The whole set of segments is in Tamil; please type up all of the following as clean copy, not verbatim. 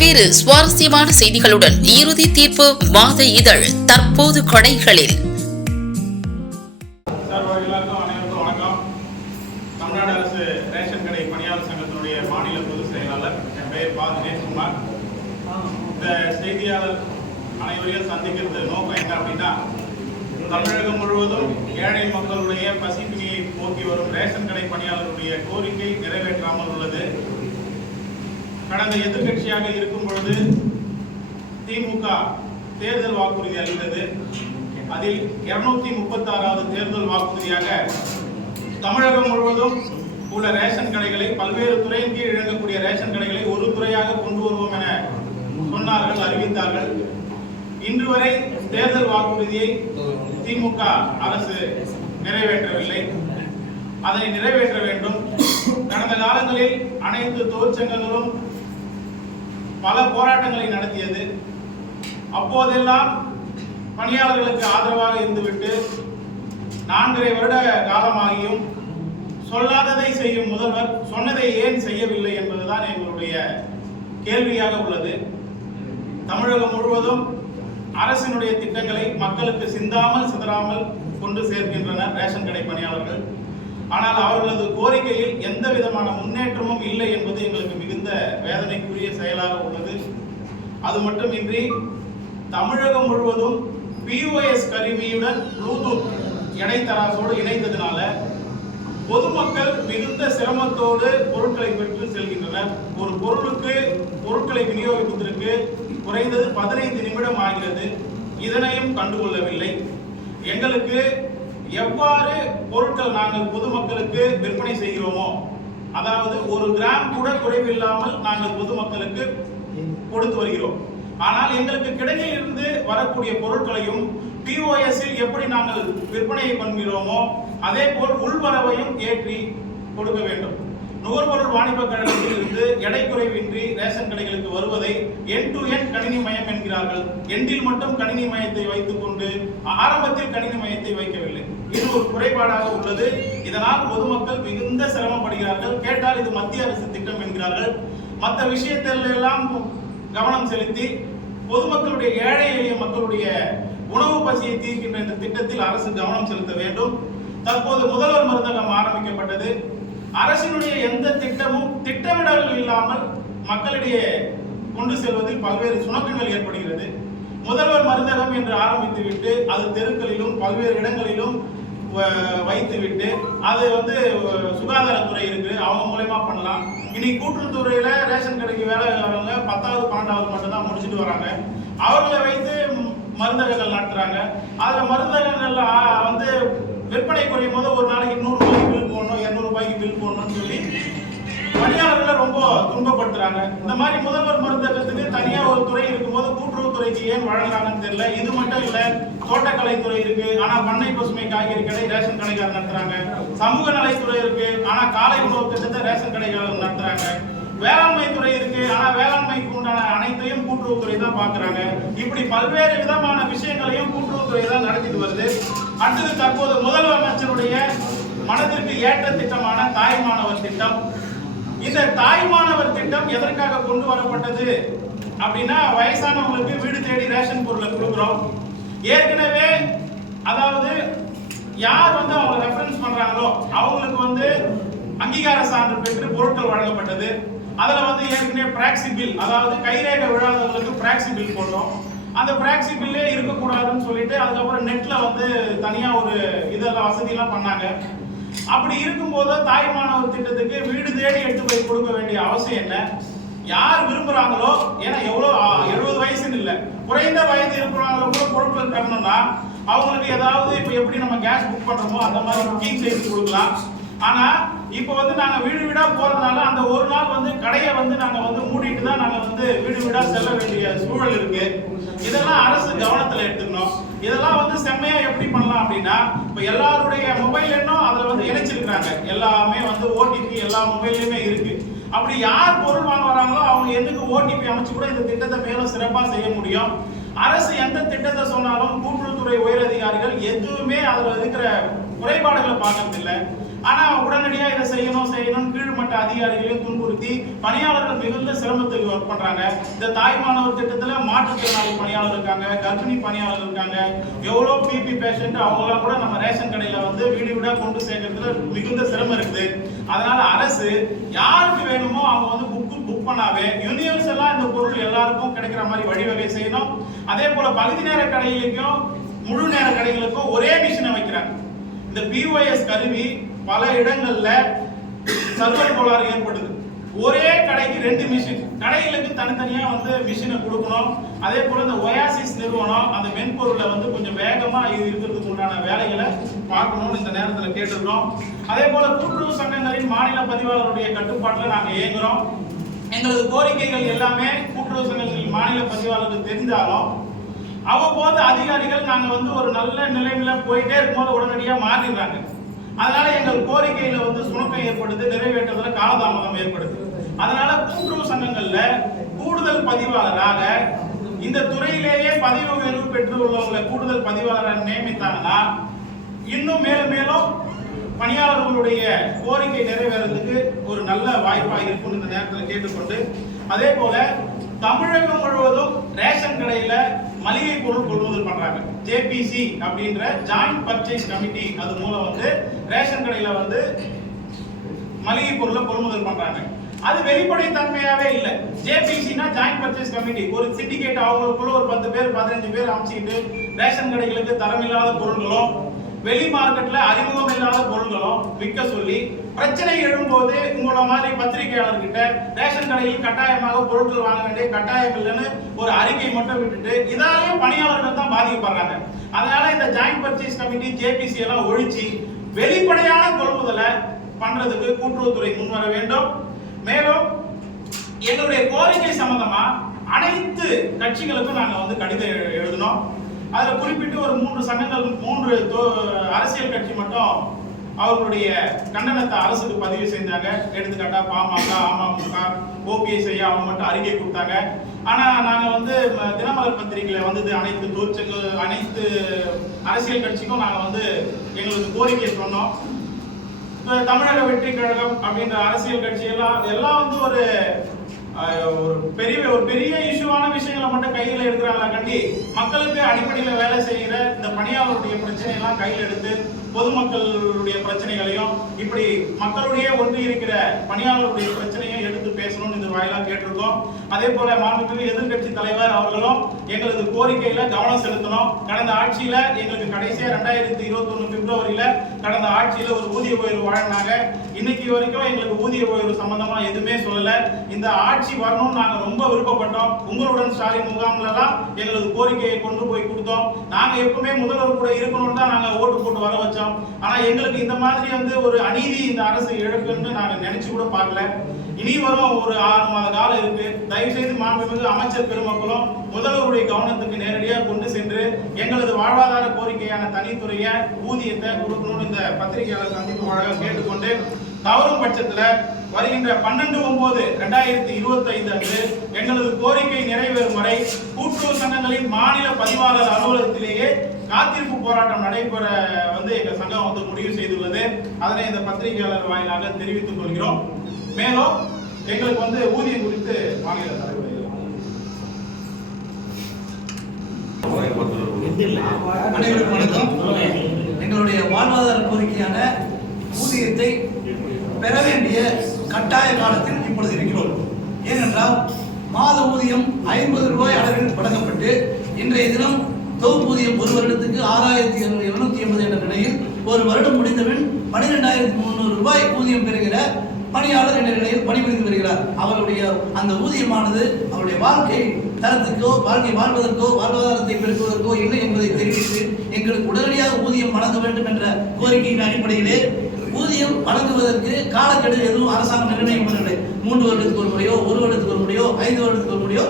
பல்வேறு சுவாரஸ்யமான செய்திகளுடன் இறுதி தீர்ப்பு மாத இதழ் தற்போது கடைகளில். தமிழ்நாடு அரசு ரேஷன் கடை பணியாளர் சங்கத்தினுடைய மாநில பொதுச் செயலாளர், என் பெயர் பா. தினேஷ்குமார். இந்த செய்தியாளர் அனைவரையும் சந்திக்கிறது நோக்கம் என்ன அப்படின்னா, தமிழகம் முழுவதும் ஏழை மக்களுடைய பசிப்பினியை போக்கி வரும் ரேஷன் கடை பணியாளருடைய கோரிக்கை நிறைவேற்றாமல் உள்ளது. கடந்த எதிர்கட்சியாக இருக்கும் பொழுது திமுக தேர்தல் வாக்குறுதி அளித்தது. அதில் 236வது தேர்தல் வாக்குறுதியாக தமிழகம் முழுவதும் உள்ள ரேஷன் கடைகளை, பல்வேறு துறையின் கீழ் இயங்கக்கூடிய ரேஷன் கடைகளை ஒரு துறையாக கொண்டு வருவோம் என சொன்னார்கள், அறிவித்தார்கள். இன்று வரை தேர்தல் வாக்குறுதியை திமுக அரசு நிறைவேற்றவில்லை. அதனை நிறைவேற்ற வேண்டும். கடந்த காலங்களில் அனைத்து தொழிற்சங்கங்களும் பல போராட்டங்களை நடத்தியது. அப்போதெல்லாம் பணியாளர்களுக்கு ஆதரவாக இருந்துவிட்டு 4.5 வருட காலமாகியும் சொல்லாததை செய்யும் முதல்வர் சொன்னதை ஏன் செய்யவில்லை என்பதுதான் எங்களுடைய கேள்வியாக உள்ளது. தமிழகம் முழுவதும் அரசினுடைய திட்டங்களை மக்களுக்கு சிந்தாமல் சிதறாமல் கொண்டு சேர்க்கின்றனர் ரேஷன் கடை பணியாளர்கள். ஆனால் அவர்களது கோரிக்கையில் எந்த விதமான முன்னேற்றமும் இல்லை என்பது எங்களுக்கு மிகுந்த வேதனைக்குரிய செயலாக உள்ளது. அது மட்டுமின்றி தமிழகம் முழுவதும் POS கருவியுடன் ப்ளூடூத் இடைத்தரகரோடு இணைந்ததுனால பொதுமக்கள் மிகுந்த சிரமத்தோடு பொருட்களை பெற்று செல்கின்றனர். ஒரு பொருளுக்கு பொருட்களை விநியோகிப்பதற்கு குறைந்தது 15 நிமிடம் ஆகிறது. இதனையும் கண்டுகொள்ளவில்லை. எங்களுக்கு எவ்வாறு பொருட்கள் நாங்கள் பொதுமக்களுக்கு விற்பனை செய்கிறோமோ, அதாவது 1 கிராம் கூட குறைவில்லாமல் நாங்கள் பொதுமக்களுக்கு கொடுத்து வருகிறோம். ஆனால் எங்களுக்கு கிடையில் இருந்து வரக்கூடிய பொருட்களையும் POS-இல் எப்படி நாங்கள் விற்பனையை பண்ணுகிறோமோ அதே போல் உள்வரவையும் ஏற்றி கொடுக்க வேண்டும். நுகர்பொருள் வாணிப கழகத்தில் இருந்து எடை குறைவின்றி ரேஷன் கடைகளுக்கு வருவதை எண்ட் டு எண்ட் கணினி மயம் என்கிறார்கள். எண்டில் மட்டும் கணினி மயத்தை வைத்துக் கொண்டு ஆரம்பத்தில் கணினி மயத்தை வைக்கவில்லை. இது ஒரு குறைபாடாக உள்ளது. இதனால் பொதுமக்கள் மிகுந்த சிரமப்படுகிறார்கள். கேட்டால் இது மத்திய அரசு திட்டம் என்கிறார்கள். மற்ற விஷயத்தில் எல்லாம் கவனம் செலுத்தி பொதுமக்களுடைய, ஏழை எளிய மக்களுடைய உணவு பசியை தீர்க்கின்ற இந்த திட்டத்தில் அரசு கவனம் செலுத்த வேண்டும். தற்போது முதல்வர் மருந்தகம் ஆரம்பிக்கப்பட்டது. அரசினுடைய எந்த திட்டமும் திட்டமிடல் இல்லாமல் மக்களிடையே கொண்டு செல்வதில் பல்வேறு சுணக்கங்கள் ஏற்படுகிறது. முதல்வர் மருந்தகம் என்று ஆரம்பித்துவிட்டு அது தெருக்களிலும் பல்வேறு இடங்களிலும் வைத்துவிட்டு அது சுகாதாரத்துறை இருக்கு, அவங்க மூலமா பண்ணலாம். இன்னைக்கு கூட்டுறவுத்துறையில ரேஷன் கடைக்கு வேலை வரவங்க 10வது 12வது மட்டும் தான் முடிச்சுட்டு வராங்க. அவர்களை வைத்து மருந்தகங்கள் நடத்துறாங்க. அதுல மருந்தகங்கள்ல விற்பனை குறையும் போது ஒரு நாளைக்கு 100 ரூபாய்க்கு பில் போடணும், 200 ரூபாய்க்கு பில் போடணும்னு சொல்லி பணியாளர்களை ரொம்ப துன்பப்படுத்துறாங்க. இந்த மாதிரி முதல்வர் மருந்தகத்துக்கு தனியா ஒரு துறை இருக்கும்போது கூட்டுறவுத்துறைக்கு ஏன் வழங்குறாங்கன்னு தெரியல. இது மட்டும் இல்ல, தோட்டக்கலைத்துறை இருக்கு, ஆனா பண்ணை பசுமை காய்கறி கடை ரேஷன் கடைக்காரர் நடத்துறாங்க. சமூக நலத்துறை இருக்கு, ஆனா காலை உணவு திட்டத்தை ரேஷன் கடைக்காரர் நடத்துறாங்க. வேளாண்மை துறை இருக்கு, ஆனா வேளாண்மைக்கு உண்டான அனைத்தையும் கூட்டுறவுத்துறை தான் பாக்குறாங்க. இப்படி பல்வேறு விதமான விஷயங்களையும் கூட்டுறவுத்துறை தான் நடத்திட்டு வருது. அடுத்தது தற்போது முதலமைச்சருடைய மனதிற்கு ஏற்ற திட்டமான தாய்மானவர் திட்டம். இந்த தாய்மானவர் திட்டம் எதற்காக கொண்டு வரப்பட்டது அப்படின்னா, வயசானவங்களுக்கு வீடு தேடி ரேஷன் பொருளை கொடுக்கிறோம். ஏற்கனவே அதாவது யார் அவங்க ரெஃபரன்ஸ் பண்றாங்களோ அவங்களுக்கு அங்கீகார சான்று பெற்று பொருட்கள் வழங்கப்பட்டது. அதுல ஏற்கனவே பிராக்சி பில், அதாவது கைரேகை விழாதவங்களுக்கு பிராக்சி பில் போட்டோம். அந்த பிராக்சி பில்லே இருக்கக்கூடாதுன்னு சொல்லிட்டு அதுக்கப்புறம் நெட்ல தனியா ஒரு இதெல்லாம் வசதி எல்லாம் பண்ணாங்க. அப்படி இருக்கும்போது தாய்மானவர் திட்டத்துக்கு வீடு தேடி எடுத்து போய் கொடுக்க வேண்டிய அவசியம் என்ன? யார் விரும்புறாங்களோ, ஏன்னா எவ்வளவு 70 வயசுன்னு இல்லை, குறைந்த வயது இருக்கிறவங்களும் கூட பொருட்கள் தரணும்னா அவங்களுக்கு ஏதாவது இப்ப எப்படி நம்ம கேஸ் புக் பண்றோமோ அந்த மாதிரி புக்கிங் செய்து கொடுக்கலாம். ஆனா இப்ப நாங்க வீடு வீடா போறதுனால அந்த ஒரு நாள் கடையை நாங்க மூடிட்டு தான் நாங்க வீடு வீடா செல்ல வேண்டிய சூழல் இருக்கு. இதெல்லாம் அரசு கவனத்துல எடுத்துக்கணும். இதெல்லாம் செம்மையா எப்படி பண்ணலாம் அப்படின்னா, இப்ப எல்லாருடைய மொபைல் எண்ணும் அதுல இணைச்சிருக்காங்க. எல்லாமே OTP எல்லா மொபைல்லையுமே இருக்கு. அப்படி யார் பொருள் வாங்க வராங்களோ அவங்க எண்ணுக்கு OTP அமைச்சு கூட இந்த திட்டத்தை மேலும் சிறப்பா செய்ய முடியும். அரசு எந்த திட்டத்தை சொன்னாலும் கூட்டுறவுத்துறை உயர் அதிகாரிகள் எதுவுமே அதுல இருக்கிற குறைபாடுகளை பார்க்கறது இல்லை. ஆனா உடனடியா இதை செய்யணும் கீழ்மட்ட அதிகாரிகளையும் துன்புறுத்தி பணியாளர்கள் மிகுந்த சிரமத்துக்கு ஒர்க் பண்றாங்க. இந்த தாய்மானவர் திட்டத்துல மாற்றுத்திறனாளி பணியாளர் இருக்காங்க, கர்ப்பிணி பணியாளர் இருக்காங்க, எவ்வளோ பிபி பேஷண்ட் அவங்களாம் கூட நம்ம ரேஷன் கடையில வந்து வீடு வீடா கொண்டு சேர்க்கறதுல மிகுந்த சிரமம் இருக்குது. அதனால அரசு யாருக்கு வேணுமோ அவங்க வந்து புக் பண்ணாவே யூனிவர்சலா இந்த பொருள் எல்லாருக்கும் கிடைக்கிற மாதிரி வழிவகை செய்யணும். அதே போல பகுதி நேர கடைகளுக்கும் முழு நேர கடைகளுக்கும் ஒரே மிஷினை வைக்கிறாங்க. இந்த பிஓஎஸ் கருவி பல இடங்கள்ல சர்வர் கோளாறு ஏற்படுது. ஒரே கடைக்கு 2 மிஷின், கடைகளுக்கு தனித்தனியா வந்து மிஷினை கொடுக்கணும். அதே போல இந்த ஒயாசிஸ் நிறுவனம் அந்த மென்பொருளை வந்து கொஞ்சம் வேகமா இது இருக்கிறதுக்கு உண்டான வேலைகளை பார்க்கணும்னு இந்த நேரத்தில் கேட்டிருக்கோம். அதே போல கூட்டுறவு சங்கங்களின் மாநில பதிவாளருடைய கட்டுப்பாட்டில் நாங்கள் இயங்குறோம். எங்களது கோரிக்கைகள் எல்லாமே கூட்டுறவு சங்கங்களின் மாநில பதிவாளருக்கு தெரிந்தாலும் அவ்வப்போது அதிகாரிகள் நாங்க வந்து ஒரு நல்ல நிலைமையில போயிட்டே இருக்கும்போது உடனடியா மாறிடுறாங்க. அதனால எங்கள் கோரிக்கையில வந்து சுணக்கம் ஏற்படுது, நிறைவேற்றுவதில் காலதாமதம் ஏற்படுது. அதனால கூட்டுறவு சங்கங்கள்ல கூடுதல் பதிவாளராக இந்த துறையிலேயே பதிவு உயர்வு பெற்று உள்ளவங்களை கூடுதல் பதிவாளராக நியமித்தாங்கன்னா இன்னும் மேலும் மேலும் பணியாளர்களுடைய கோரிக்கை நிறைவேறதுக்கு ஒரு நல்ல வாய்ப்பாக இருக்கும் இந்த நேரத்தில் கேட்டுக்கொண்டு, அதே போல தமிழகம் முழுவதும் ரேஷன் கடையில மளிகை பொருள் கொள்முதல் பண்றாங்க. ஜேபிசி அப்படின்ற ஜாயிண்ட் பர்ச்சேஸ் கமிட்டி அது மூலம் வந்து ரேஷன் கடையில வந்து மளிகை பொருளை கொள்முதல் பண்றாங்க. அது வெளிப்படைத்தன்மையாவே இல்லை. ஜேபிசினா ஜாயிண்ட் பர்ச்சேஸ் கமிட்டி, ஒரு சிண்டிகேட் அவங்களுக்குள்ள ஒரு 10 பேர் 15 பேர் அமைச்சுக்கிட்டு ரேஷன் கடைகளுக்கு தரமில்லாத பொருட்களும் வெளி மார்க்கெட்ல அறிமுகம் இல்லாத பொருட்களும் விற்க சொல்லி பிரச்சனை எழும்போது உங்களோட மாதிரி பத்திரிகையாளர்கிட்ட ரேஷன் கடையில் கட்டாயமாக பொருட்கள் வாங்க வேண்டிய கட்டாயம் இல்லைன்னு ஒரு அறிக்கை மட்டும் விட்டுட்டு இதாலே பணியாளர்கள் தான் பாதிக்கப்படுறாங்க. அதனால இந்த ஜாயிண்ட் பர்ச்சேஸ் கமிட்டி ஜேபிசி எல்லாம் ஒழிச்சு வெளிப்படையான கொள்முதலை பண்றதுக்கு கூட்டுறவுத்துறை முன்வர வேண்டும். மேலும் எங்களுடைய கோரிக்கை சம்பந்தமா அனைத்து கட்சிகளுக்கும் நாங்க வந்து கடிதம் எழுதினோம். அதுல குறிப்பிட்டு ஒரு 3 சங்கங்கள் 3 அரசியல் கட்சி மட்டும் அவர்களுடைய கண்டனத்தை அரசுக்கு பதிவு செஞ்சாங்க. எடுத்துக்காட்டா பாமக, அமமுக, ஓபிஎஸ் ஐயா அவங்க மட்டும் அறிக்கை கொடுத்தாங்க. ஆனா நாங்க வந்து தினமலர் பத்திரிகையில வந்து அனைத்து அரசியல் கட்சிக்கும் நாங்க வந்து எங்களுக்கு கோரிக்கை சொன்னோம். தமிழக வெற்றி கழகம் அப்படின்ற அரசியல் கட்சி எல்லாம் வந்து ஒரு பெரிய இஷ்யூவான விஷயங்களை மட்டும் கையில் எடுக்கிறாங்களா கண்டி மக்களுக்கு அடிப்படையில் வேலை செய்கிற இந்த பணியாளருடைய பிரச்சனை எல்லாம் கையில் எடுத்து பொதுமக்களுடைய பிரச்சனைகளையும் இப்படி மக்களுடைய ஒன்றி இருக்கிற பணியாளருடைய பிரச்சனையும் எடுத்து பேசணும்னு இந்த வாயிலாக கேட்டிருக்கோம். அதே போல மாண்புமிகு எதிர்கட்சி தலைவர் அவர்களும் எங்களது கோரிக்கையில கவனம் செலுத்தணும். கடந்த ஆட்சியில எங்களுக்கு கடைசியா 2021 பிப்ரவரியில கடந்த ஆட்சியில ஒரு ஊதிய உயர்வு வழங்கினாங்க. இன்னைக்கு வரைக்கும் எங்களுக்கு ஊதிய உயர்வு சம்பந்தமா எதுவுமே சொல்லல. இந்த ஆட்சி வரணும் நாங்க ரொம்ப விருப்பப்பட்டோம். உங்களுடன் ஸ்டாலின் முகாம்ல எல்லாம் எங்களது கோரிக்கையை கொண்டு போய் கொடுத்தோம். நாங்க எப்பவுமே முதல்வர் கூட இருக்கணும்னு தான் நாங்க ஓட்டு போட்டு வர வச்சோம். ஆனா எங்களுக்கு இந்த மாதிரி வந்து ஒரு அநீதி இந்த அரசு இழக்குன்னு நாங்க நினைச்சு கூட பார்க்கல. இனி வரும் ஒரு 6 மாத காலம் இருக்கு. தயவு செய்து மாண்புமிகு அமைச்சர் பெருமக்களும் முதல்வருடைய கவனத்துக்கு நேரடியாக கொண்டு சென்று எங்களது வாழ்வாதார கோரிக்கையான தனித்துறைய ஊதியத்தை கொடுக்கணும்னு இந்த பத்திரிகையாளர் சந்திப்பு வழங்க கேட்டுக்கொண்டு, தவறும் பட்சத்துல வருகின்ற 12/9/2025 அன்று எங்களது கோரிக்கை நிறைவேறும் வரை கூட்டுறவு சங்கங்களின் மாநில பதிவாளர் அலுவலகத்திலேயே காத்திருப்பு போராட்டம் நடைபெற வந்து எங்க சங்கம் வந்து முடிவு செய்துள்ளது. அதனை இந்த பத்திரிகையாளர் வாயிலாக தெரிவித்துக் கொள்கிறோம். மேலும் எங்களுக்கு வந்து ஊதியம் குறித்து மாநில தலைவர் அனைவருக்கும் வணக்கம். எங்களுடைய வாழ்வாதார கோரிக்கையான ஊதியத்தை பெற வேண்டிய கட்டாய காலத்தில் இப்பொழுது இருக்கிறோம். ஏனென்றால் மாத ஊதியம் 50 ரூபாய் அளவில் வழங்கப்பட்டு இன்றைய தினம் தொகுப்பூதியம் ஒரு வருடத்துக்கு 6,280 என்ற நிலையில் ஒரு வருடம் முடிந்தபின் 12,300 ரூபாய் ஊதியம் பெறுகிற பணியாளர் என்ற நிலையில் பணிபுரிந்து வருகிறார். அவருடைய அந்த ஊதியமானது அவருடைய வாழ்க்கை தரத்துக்கோ வாழ்க்கை வாழ்வதற்கோ வாழ்வாதாரத்தை பெருக்குவதற்கோ இல்லை என்பதை தெரிவித்து எங்களுக்கு உடனடியாக ஊதியம் வழங்க வேண்டும் என்ற கோரிக்கையின் அடிப்படையிலே ஊதியம் வழங்குவதற்கு காலக்கெடு எதுவும் அரசாங்கம் நிர்ணயிப்பதில்லை. 3 வருடத்துக்கு ஒரு முறையோ 1 வருடத்துக்கு ஒரு முறையோ 5 வருடத்துக்கு ஒரு முறையோ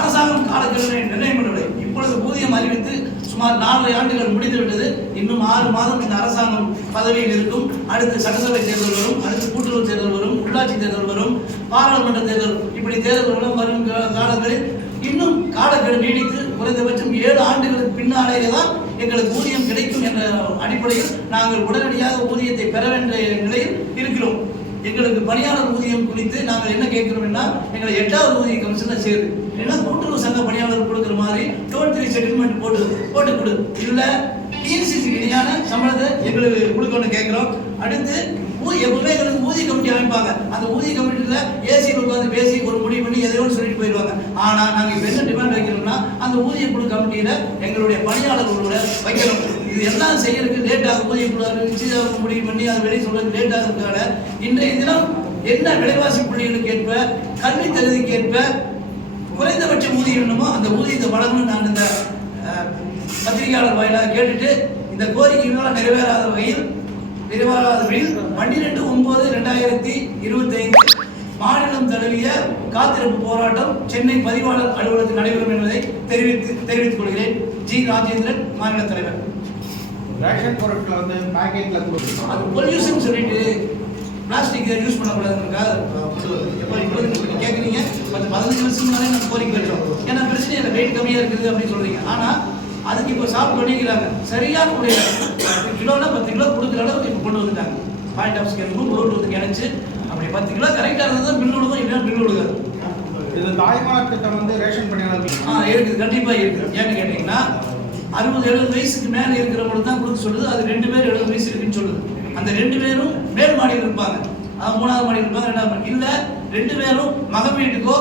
அரசாங்கம் காலக்கெடு நிர்ணயம் பண்ணவில்லை. இப்பொழுது ஊதியம் அறிவித்து சுமார் 4 ஆண்டுகள் முடிந்துவிட்டது. இன்னும் 6 மாதம் இந்த அரசாங்கம் பதவியில் இருக்கும். அடுத்து சட்டசபை தேர்தல் வரும், அடுத்து கூட்டுறவு தேர்தல் வரும், உள்ளாட்சி தேர்தல் வரும், பாராளுமன்ற தேர்தல், இப்படி தேர்தல்களும் வரும் காலங்களில் இன்னும் காலக்கெடு நீடித்து குறைந்தபட்சம் 7 ஆண்டுகளுக்கு பின்னாலேயே தான் எங்களுக்கு ஊதியம் கிடைக்கும் என்ற அடிப்படையில் நாங்கள் உடனடியாக ஊதியத்தை பெற வேண்டிய நிலையில் இருக்கிறோம். எங்களுக்கு பணியாளர் ஊதியம் குறித்து நாங்கள் என்ன கேட்கிறோம்னா, எங்களை 8வது ஊதிய கமிஷன்ல சேரு, இல்லைன்னா கூட்டுறவு சங்க பணியாளர் கொடுக்குற மாதிரி டோல் 3 செட்டில்மெண்ட் போட்டு கொடு, இல்லை டிஎன்சிசி இணையான சம்பளத்தை எங்களுக்கு கொடுக்கணும்னு கேட்குறோம். அடுத்து எப்பவுமே எங்களுக்கு ஊதிய கமிட்டி அமைப்பாங்க. அந்த ஊதிய கமிட்டியில் ஏசியில் உட்காந்து பேசி ஒரு முடிவு பண்ணி எதையோ சொல்லிட்டு போயிடுவாங்க. ஆனால் நாங்கள் இப்போ என்ன டிமாண்ட் வைக்கிறோம்னா, அந்த ஊதிய குழு கமிட்டியில் எங்களுடைய பணியாளர்களோட வைக்கணும். இது எல்லாம் செய்யறதுக்கு லேட் ஆகும். ஊதிய குழு அறிவிச்சு முடிவு பண்ணி அதை வெளியே சொல்றதுக்கு லேட் ஆகிறதுனால இன்றைய தினம் என்ன விலைவாசி புள்ளிகளுக்கு ஏற்ப, கல்வி தகுதிக்கு ஏற்ப குறைந்தபட்ச ஊதியம் என்னமோ அந்த ஊதியத்தை வழங்கணும் நான் இந்த பத்திரிகையாளர் வாயிலாக கேட்டுட்டு, இந்த கோரிக்கைகளால் நிறைவேறாத வகையில் 12/9/2025 மாநிலம் தழுவிய காத்திருப்பு போராட்டம் சென்னை பதிவாளர் அலுவலகத்தில் நடைபெறும் என்பதை தெரிவித்துக் கொள்கிறேன். ஜி. ராஜேந்திரன், மாநில தலைவர். ரேஷன் பொருட்களை வந்து பாக்கெட்ல கொடுக்கணும். அது பொல்யூஷன் சொல்லிட்டு பிளாஸ்டிக் யூஸ் பண்ணக்கூடாதுங்கிறதுக்காக எப்போ இப்போ கேட்குறீங்க. 15 வருஷம் முன்னாலே நம்ம கோரிக்கை வச்சோம். ஏன்னா பிரச்சனை இல்லை, வெயிட் கம்மியாக இருக்குது அப்படின்னு சொல்றீங்க. ஆனால் அதுக்கு இப்போ சால்வ் பண்ணிக்கிறாங்க. சரியான உடைய கிலோனா 10 கிலோ கொடுக்குற அளவுக்கு இப்போ கொண்டு வந்துட்டாங்க. பாயிண்ட் ஆஃப் ஸ்கேலுக்கும் ப்ளூடூத்துக்கு இணைச்சு அப்படி 10 கிலோ கரெக்டாக இருந்தால் தான் பில் விடுவோம், இல்லைன்னா பில் விடுகாது. இது தாய்மார் திட்டம் வந்து ரேஷன் பணியாளர் இருக்குது, கண்டிப்பாக இருக்குது. ஏன்னு கேட்டிங்கன்னா 60-70 வயசுக்கு மேலே இருக்கிறவங்களுக்கு தான் கொடுக்க சொல்லுது. அது 2 பேர் 70 வயசு இருக்குன்னு சொல்லுது. அந்த 2 பேரும் மேல் மாடியில் இருப்பாங்க, 3வது மாடியில் இருப்பாங்க, 2வது மாடி இல்லை. 2 பேரும் மக வீட்டுக்கோ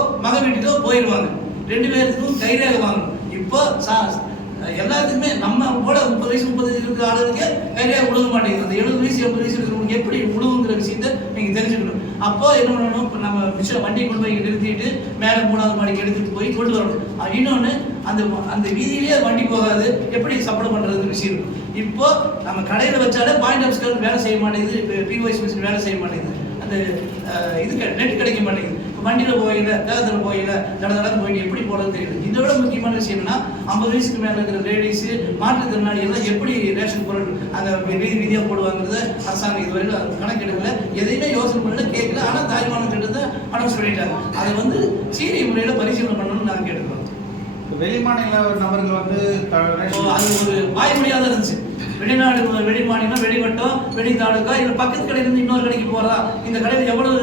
போயிடுவாங்க. 2 பேருக்கும் கைரேகை வாங்கணும். இப்போ எல்லாத்துக்குமே நம்ம போல 30 வயசு 35 இருக்கிற ஆளுக்கு கைரேகை உழுக மாட்டேங்குது. அந்த 70 வயசு 80 வயசு இருக்கிறவங்களுக்கு எப்படி உழுவுங்கிற விஷயத்தை நீங்கள் தெரிஞ்சுக்கணும். அப்போ என்ன பண்ணணும், இப்போ நம்ம வண்டி கொண்டு போய் நிறுத்திட்டு மேலே 3வது மாடிக்கு எடுத்துகிட்டு போய் கொண்டு வரணும். இன்னொன்று அந்த வீதியிலேயே வண்டி போகாது, எப்படி சப்ளை பண்ணுறது விஷயம் இருக்கும். இப்போ நம்ம கடையில் வச்சாலே பாயிண்ட் ஆஃப் ஸ்கேல் வேலை செய்ய மாட்டேங்குது, இப்போ பிஓஎஸ் மிஷின் வேலை செய்ய மாட்டேங்குது, அந்த நெட் கிடைக்க மாட்டேங்குது. வண்டியில் போயில தேகத்தில் போயில நடந்து போயிட்டு எப்படி போகிறது தெரியல. இதை விட முக்கியமான விஷயம் என்னன்னா, 50 வயசுக்கு மேலே இருக்கிற லேடிஸு, மாற்றுத்திறனாளி எல்லாம் எப்படி ரேஷன் பொருள் அந்த வீதியாக போடுவாங்கிறத அரசாங்கம் இதுவரையில் கணக்கெடுக்கல, எதையுமே யோசனை பண்ணல, கேட்கல. ஆனால் தாய்மானம் திட்டத்தை அனௌன்ஸ் பண்ணிட்டாங்க. அதை வந்து சீரிய முறையில் பரிசீலனை பண்ணணும்னு நாங்கள் கேட்டுக்கிறோம். வெளிமாநில நபர்கள் வந்து அது ஒரு வாய்மொழியாக தான் இருந்துச்சு. வெளிநாடு, வெளிமாநிலம், வெளிவட்டம், வெளி தாலுக்கா, இல்லை பக்கத்து கடையிலேருந்து இன்னொரு கடைக்கு போகிறதா, இந்த கடையில் எவ்வளவு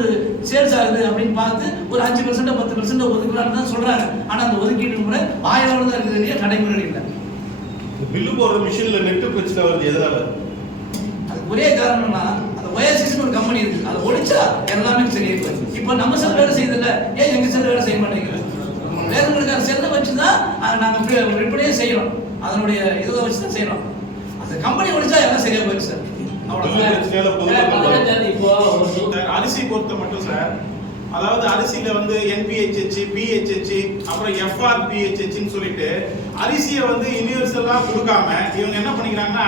சேல்ஸ் ஆகுது அப்படின்னு பார்த்து ஒரு 5% 10% ஒதுக்கலான்னு தான் சொல்கிறாங்க. ஆனால் அந்த ஒதுக்கீடு முறை வாயிலாக தான் இருக்குது இல்லையா, நடைமுறை இல்லை. பில்லு போடுற மிஷினில் நெட்டு பிரச்சனை வருது, எதனால? அதுக்கு ஒரே காரணம்னா, அந்த ஒயாசிஸ்னு ஒரு கம்பெனி இருக்குது, அதை ஒழிச்சா எல்லாமே சரி இருக்குது. இப்போ நம்ம செல் வேலை செய்யறதில்ல, ஏன் எங்கள் செல் வேலை செய்ய மாட்டேங்குது? வேறுங்களுக்கான செல்லை வச்சு தான் நாங்கள் விற்பனையே செய்கிறோம். அதனுடைய இதை வச்சு தான் செய்கிறோம். அந்த கம்பெனி ஒழிச்சா எல்லாம் சரியா போயிடுச்சு சார். அரிசி பொறுத்த மட்டும் சார், அதாவது அரிசியில வந்து NPHH, PHH, அப்புறம் FRPHHன்னு சொல்லிட்டு அரிசியை வந்து யூனிவர்சலா கொடுக்காம இவங்க என்ன பண்ணிக்கிறாங்கன்னா,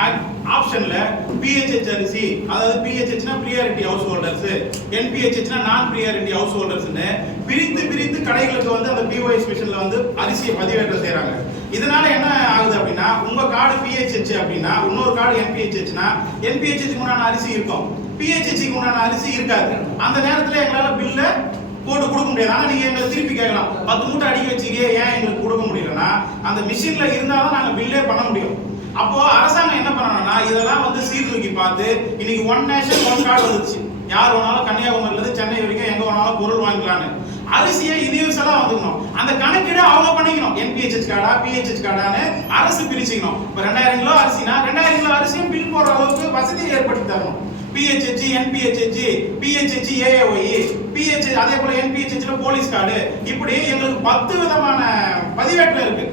ஆப்ஷன்ல PHH அரிசி, அதாவது PHHனா பிரியாரிட்டி ஹவுஸ் ஹோல்டர்ஸ், NPHHனா நான் பிரியாரிட்டி ஹவுஸ் ஹோல்டர்ஸ்னு பிரித்து கடைகளுக்கு வந்து அந்த POS மிஷின்ல வந்து அரிசியை பதிவேற்றம் செய்யறாங்க. இதனால என்ன ஆகுது அப்படின்னா, உங்க கார்டு PHH அப்படின்னா இன்னொரு கார்டு NPHHனா NPHH உண்டான அரிசி இருக்கும், PHH உண்டான அரிசி இருக்காது. அந்த நேரத்துல எங்களால பில்ல போட்டு கொடுக்க முடியாது. ஆனா நீங்க எங்களை திருப்பி கேட்கலாம், 10 மூட்டை அடிக்க வச்சுக்கே ஏன் எங்களுக்கு கொடுக்க முடியலன்னா, அந்த மிஷின்ல இருந்தாலும் நாங்க பில்லே பண்ண முடியும். அப்போ அரசாங்கம் என்ன பண்ணணும்னா, இதெல்லாம் வந்து சீர்தூக்கி பார்த்து இன்னைக்கு 1 நேஷன் 1 கார்டு வந்துச்சு. யார் வேணாலும் கன்னியாகுமரியில இருந்து சென்னை வரைக்கும் எங்க வேணாலும் பொருள் வாங்கிக்கலான்னு. அரிசியை யூனிவர்சலா வந்துக்கணும். அந்த கணக்கீடு அவங்க பண்ணிக்கணும். NPHH கார்டா PHH கார்டான்னு அரசு பிரிச்சுக்கணும். இப்போ 2000 கிலோ அரிசினா 2000 கிலோ அரிசியும் பில் போடுற அளவுக்கு வசதியை ஏற்படுத்தி தரணும். PHH, NPHH, PHH, AAOI, PHH, அதே போல NPHHல போலீஸ் கார்டு, இப்படி எங்களுக்கு 10 விதமான பதிவேட்டில் இருக்கு.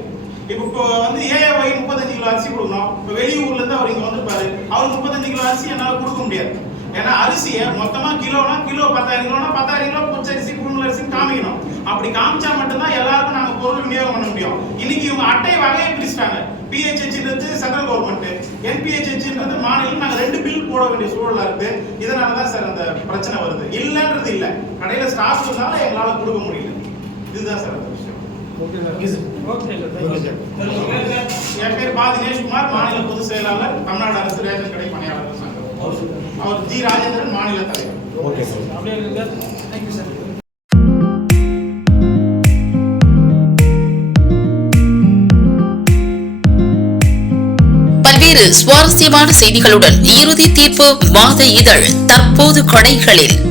இப்போ வந்து AAOI 35 கிலோ அரிசி கொடுக்கணும். இப்போ வெளியூர்ல இருந்து அவர் இங்க வந்துருப்பாரு, அவர் 35 கிலோ அரிசி என்னால கொடுக்க முடியாது. ஏன்னா அரிசியை மொத்தமா கிலோனா கிலோ 10,000 கிலோனா 10,000 கிலோ பச்சரிசி புழுங்கல் அரிசி காமிக்கணும். அப்படி காமிச்சா மட்டும்தான் எல்லாருக்கும் நாங்க பொருள் விநியோகம் பண்ண முடியும். இன்னைக்கு இவங்க அட்டை வகையை பிரிச்சுட்டாங்க. PHHன்றது சென்ட்ரல் கவர்மெண்ட், NPHHன்றது மாநிலம். நாங்க 2 பில் போட வேண்டிய சூழலா இருக்கு. இதனாலதான் சார் அந்த பிரச்சனை வருது. இல்லன்றது இல்ல, கடையில ஸ்டாக் இருந்தால எங்களால கொடுக்க முடியல. இதுதான் சார் அந்த விஷயம். என் பேர் பா. தினேஷ்குமார், மாநில பொதுச் செயலாளர், தமிழ்நாடு அரசு ரேஷன் கடை பணியாளர்கள் சங்கம். அவர் ஜி. ராஜேந்திரன், மாநில தலைவர். Okay sir. Thank you sir. பல்வேறு சுவாரஸ்யமான செய்திகளுடன் இறுதி தீர்ப்பு மாத இதழ் தற்போது கடைகளில்.